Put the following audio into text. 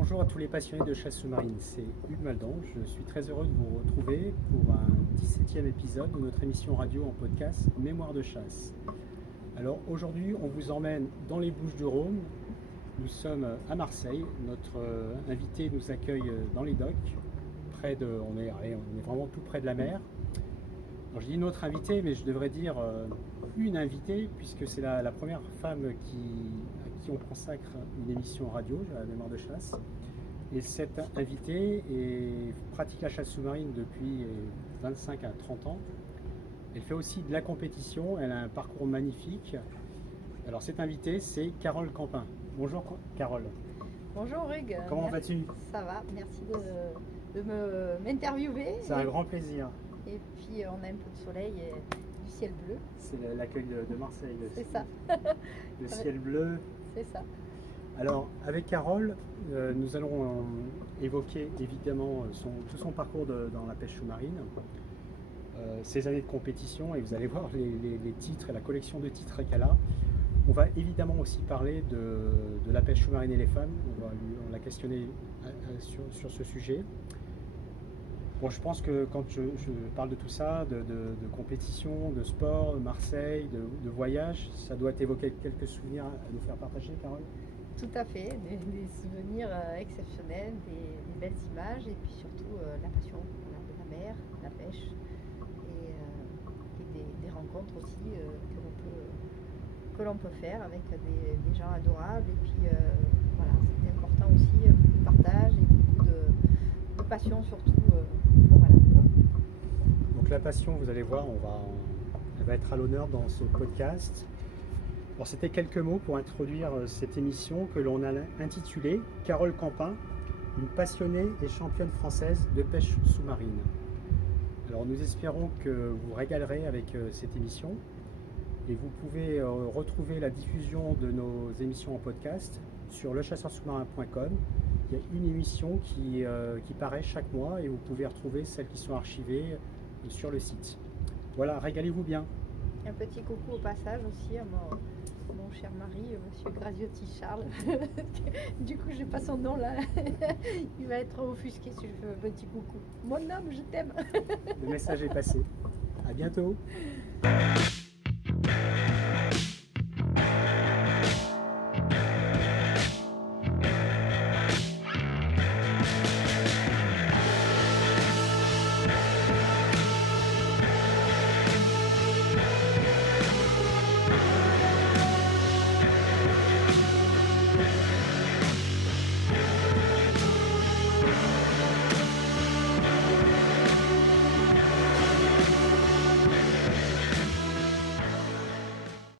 Bonjour à tous les passionnés de chasse sous-marine, c'est Hugues Maldan. Je suis très heureux de vous retrouver pour un 17e épisode de notre émission radio en podcast Mémoire de chasse. Alors aujourd'hui, on vous emmène dans les Bouches-du-Rhône. Nous sommes à Marseille. Notre invité nous accueille dans les docks. On est vraiment tout près de la mer. Alors, je dis notre invité, mais je devrais dire une invitée, puisque c'est la première femme à qui on consacre une émission radio, la Mémoire de chasse. Et cette invitée pratique la chasse sous-marine depuis 25 à 30 ans. Elle fait aussi de la compétition, elle a un parcours magnifique. Alors cette invitée, c'est Carole Campin. Bonjour Carole. Bonjour Hugues. Comment vas-tu? Ça va, merci de m'interviewer. C'est un grand plaisir. Et puis on a un peu de soleil et du ciel bleu. C'est l'accueil de Marseille. C'est ça. Le ciel bleu. C'est ça. Alors avec Carole, nous allons évoquer évidemment tout son parcours dans la pêche sous-marine, ses années de compétition, et vous allez voir les titres et la collection de titres qu'elle a. On va évidemment aussi parler de la pêche sous-marine et les femmes. On l'a questionner sur ce sujet. Bon, je pense que quand je parle de tout ça, de compétition, de sport, de Marseille, de voyage, ça doit t'évoquer quelques souvenirs à nous faire partager, Carole? Tout à fait, des souvenirs exceptionnels, des belles images et puis surtout la passion de la mer, de la pêche et des rencontres aussi que l'on peut faire avec des gens adorables. Et puis voilà, c'est important aussi, beaucoup de partage et beaucoup de passion surtout. Voilà. Donc la passion, vous allez voir, elle va être à l'honneur dans ce podcast. Alors c'était quelques mots pour introduire cette émission que l'on a intitulée Carole Campin, une passionnée et championne française de pêche sous-marine. Alors nous espérons que vous régalerez avec cette émission et vous pouvez retrouver la diffusion de nos émissions en podcast sur lechasseursous-marin.com. Il y a une émission qui paraît chaque mois et vous pouvez retrouver celles qui sont archivées sur le site. Voilà, régalez-vous bien. Un petit coucou au passage aussi à mon cher mari, monsieur Graziotti Charles. Du coup, j'ai pas son nom là. Il va être offusqué si je fais un petit coucou. Mon homme, je t'aime. Le message est passé. À bientôt.